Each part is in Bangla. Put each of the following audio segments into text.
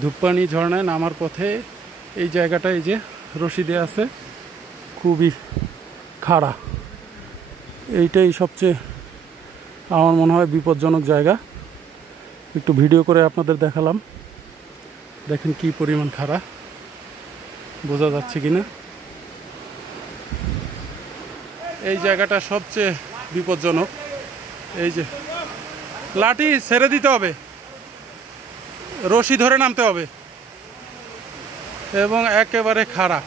ধূপপানি ঝর্ণায় নামার পথে এই জায়গাটা, এই যে রশি দেয়া আছে, খুবই খাড়া। এইটাই সবচেয়ে আমার মনে হয় বিপজ্জনক জায়গা। একটু ভিডিও করে আপনাদের দেখালাম, দেখেন কি পরিমাণ খাড়া, বোঝা যাচ্ছে কিনা। এই জায়গাটা সবচেয়ে বিপজ্জনক। এই যে লাঠি ছেড়ে দিতে হবে, রশি ধরে নামতে হবে এবং একেবারে খাড়া।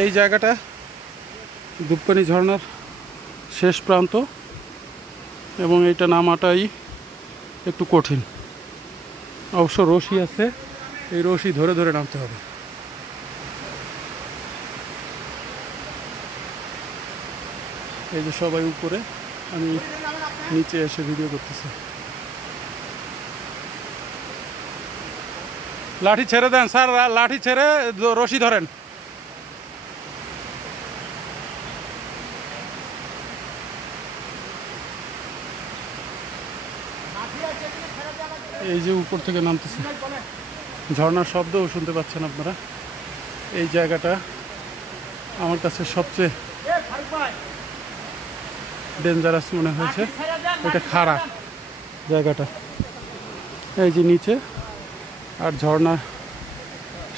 এই জায়গাটা ধূপপানি ঝর্ণার শেষ প্রান্ত এবং এইটা নামাটাই একটু কঠিন। অবশ্য রশি আছে, এই রশি ধরে ধরে নামতে হবে। এই যে সবাই উপরে, আমি নিচে এসে ভিডিও করতেছি। লাঠি ছেড়ে দেন স্যার, লাঠি ছেড়ে রশি ধরেন। এই যে উপর থেকে নামতেছে, ঝর্ণার শব্দও শুনতে পাচ্ছেন আপনারা। এই জায়গাটা আমার কাছে সবচেয়ে ডেঞ্জারাস মনে হয়েছে। এটা খাড়া জায়গাটা, এই যে নিচে, আর ঝর্ণার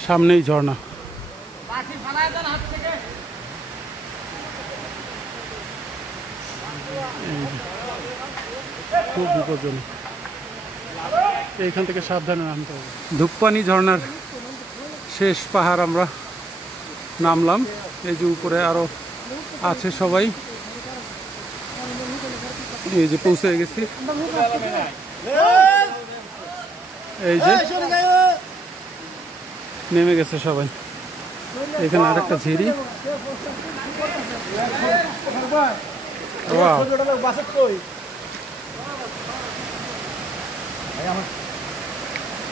সামনেই ঝর্ণা। খুব বিপজ্জনক, এইখান থেকে সাবধানে নামতে হবে। ধূপপানি ঝর্ণার শেষ পাহাড় আমরা নামলাম। এই যে উপরে আরো আছে সবাই, এই যে পৌঁছে গেছি। এই যে নেমে গেছে সবাই। এখানে আরেকটা ঝিরি।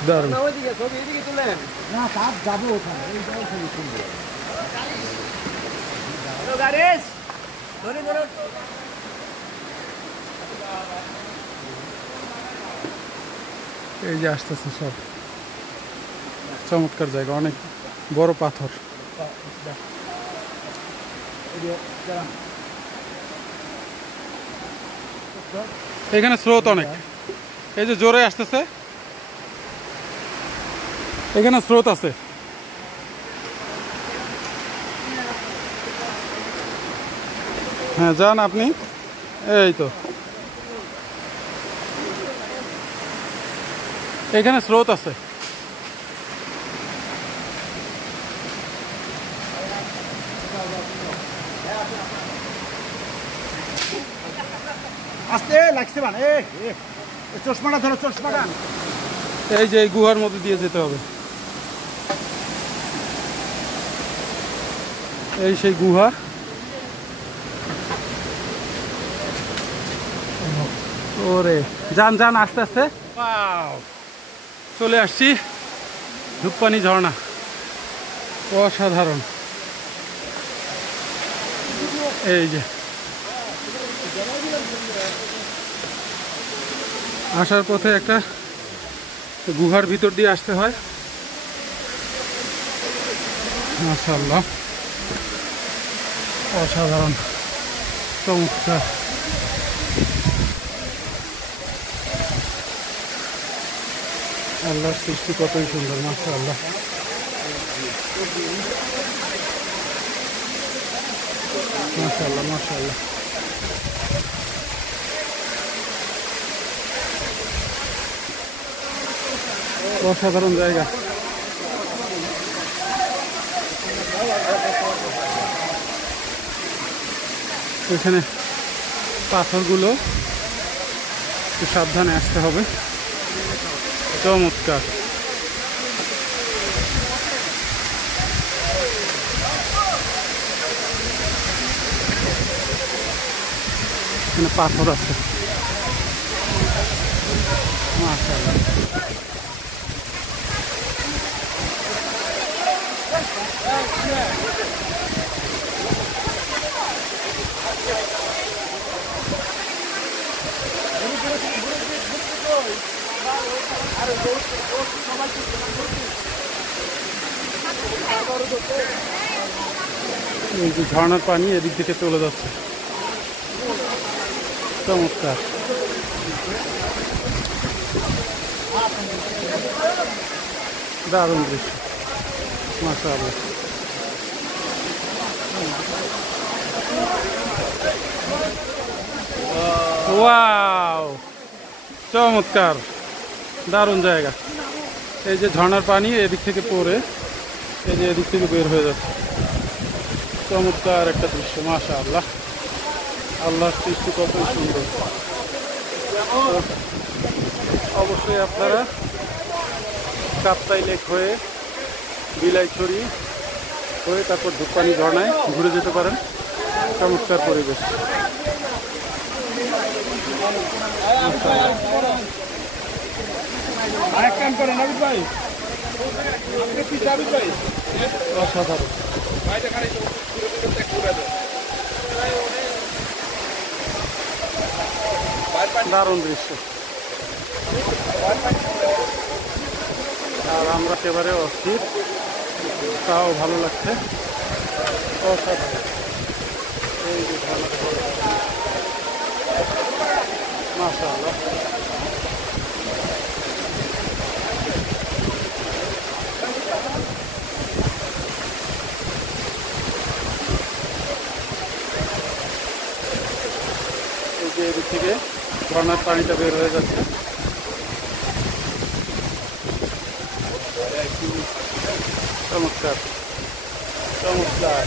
দারুণ। এই যে আসতেছে সব, চমৎকার জায়গা, অনেক বড় পাথর। এখানে স্রোত অনেক, এই যে জোরে আসতেছে, এখানে স্রোত আছে। হ্যাঁ যান আপনি, এই তো এখানে স্রোত আছে। আস্তে লাগছে মানে, চশমাটা ধরো, চশমাটা। এই যে এই গুহার মধ্যে দিয়ে যেতে হবে। এই সেই গুহা। ওরে যান যান আস্তে আস্তে। চলে আসছি ধূপপানি ঝর্ণা, অসাধারণ। এই যে আসার পথে একটা গুহার ভিতর দিয়ে আসতে হয়। মাশাআল্লাহ, অসাধারণ, চমৎকার। আল্লাহর সৃষ্টি কতই সুন্দর, মাশাআল্লাহ। মাশাআল্লাহ মাশাআল্লাহ। অসাধারণ জায়গা। এখানে পাথরগুলো একটু সাবধানে আসতে হবে। চমৎকার। এখানে পাথর আছে, মাশাআল্লাহ। এই যে ঝর্ণার পানি এদিক থেকে চলে যাচ্ছে, চমৎকার। দারুণ দৃশ্য, মাশাআল্লাহ। ওয়াও, চমৎকার, দারুণ জায়গা। এই যে ঝর্ণার পানি এদিক থেকে পড়ে এই যে এদিক থেকে বের হয়ে যাচ্ছে, চমৎকার একটা দৃশ্য, মাশাআল্লাহ। আল্লাহর সৃষ্টি কত সুন্দর। অবশ্যই আপনারা কাপ্তাই লেক হয়ে বিলাইছড়ি হয়ে তারপর ধূপপানি ঝর্ণায় ঘুরে যেতে পারেন, চমৎকার পরিবেশ। অসাধারণ, দারুণ দৃশ্য। আর আমরা একেবারে অস্থির, তাও ভালো লাগছে, অসাধারণ। এই যে মাশাআল্লাহ। এই যে এদিক থেকে ঝর্ণার পানিটা বের হয়ে যাচ্ছে, চমৎকার চমৎকার,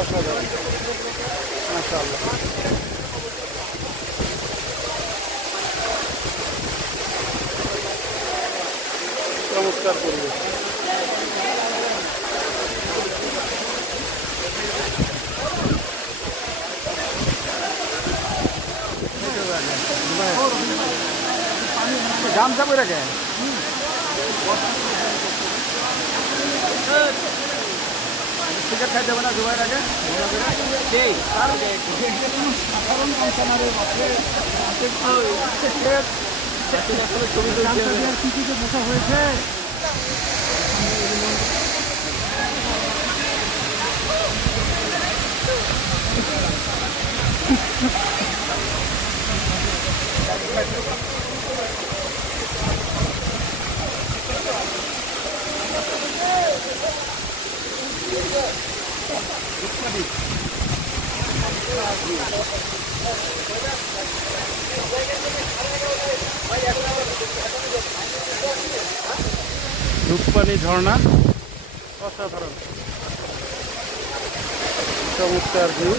অসাধারণ, মাশাআল্লাহ। চমৎকার পরিবেশ। গামছা করে রাখে টিকিট খাই দেবে না দুবাই আগে সাধারণ গামছা না রে ছবি বসা হয়েছে। ধূপপানি ঝর্ণা, অসাধারণ, চমৎকার ভিউ।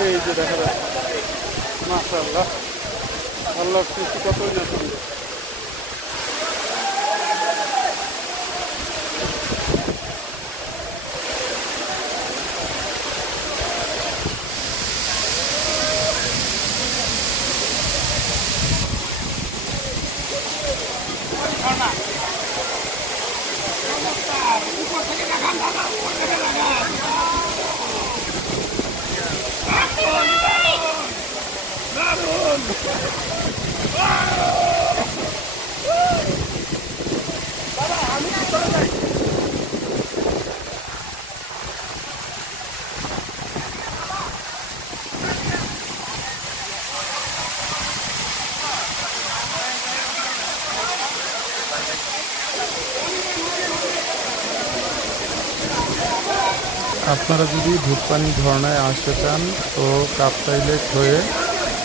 এই যে দেখা যাচ্ছে, মাশাআল্লাহ, আল্লাহর সৃষ্টি কতই না সুন্দর। আপনারা যদি ধূপপানি ঝর্ণায় আসতে চান তো কাপ্তাই লেক হয়ে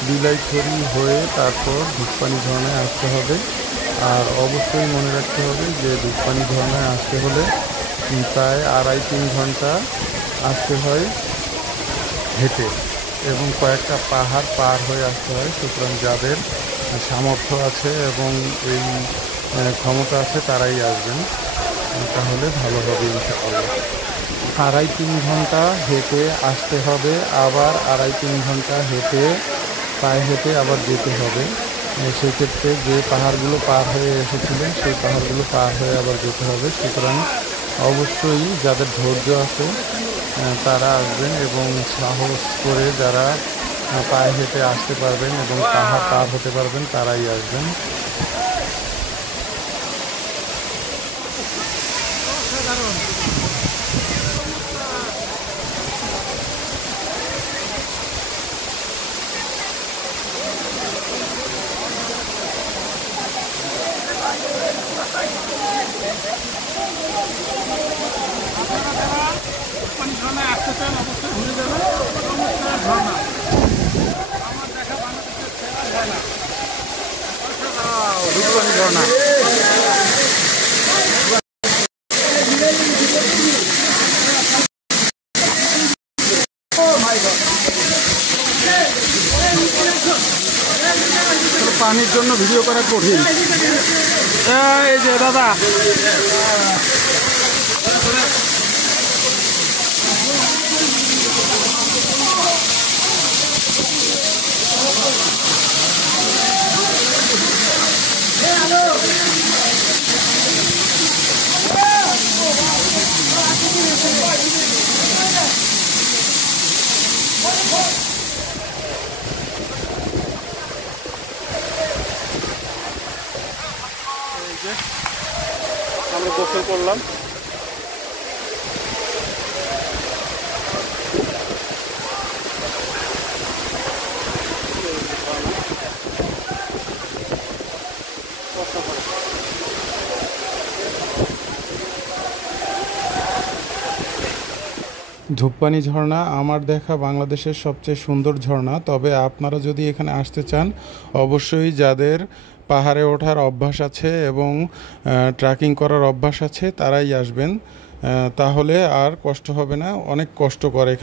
বিলাইছড়ি হয়ে তারপর ধূপপানি ঝর্ণায় আসতে হবে। আর অবশ্যই মনে রাখতে হবে যে ধূপপানি ঝর্ণায় আসতে হলে প্রায় 2.5-3 ঘন্টা আসতে হয় হেঁটে, এবং কয়েকটা পাহাড় পার হয়ে আসতে হয়। সুতরাং যাদের সামর্থ্য আছে এবং এই ক্ষমতা আছে তারাই আসবেন, তাহলে ভালো হবে ইনশাআল্লাহ। 2.5-3 ঘন্টা হেঁটে আসতে হবে, আবার 2.5-3 ঘন্টা হেঁটে পায়ে হেঁটে আবার যেতে হবে। সেক্ষেত্রে যে পাহাড়গুলো পার হয়ে এসেছিলেন সেই পাহাড়গুলো পার হয়ে আবার যেতে হবে। সুতরাং অবশ্যই যাদের ধৈর্য আছে তারা আসবেন, এবং সাহস করে যারা পায়ে হেঁটে আসতে পারবেন এবং পাহাড় পার হতে পারবেন তারাই আসবেন। ঝর্ণা। পানির জন্য ভিডিও করা কঠিন। এই যে দাদা, আমরা গোসল করলাম। ধূপপানি ঝর্ণা আমার দেখা বাংলাদেশের সবচেয়ে সুন্দর ঝর্ণা। তবে আপনারা যদি এখানে আসতে চান, অবশ্যই যাদের পাহাড়ে ওঠার অভ্যাস আছে এবং ট্রেকিং করার অভ্যাস আছে তারাই আসবেন, তাহলে আর কষ্ট হবে না। অনেক কষ্ট করে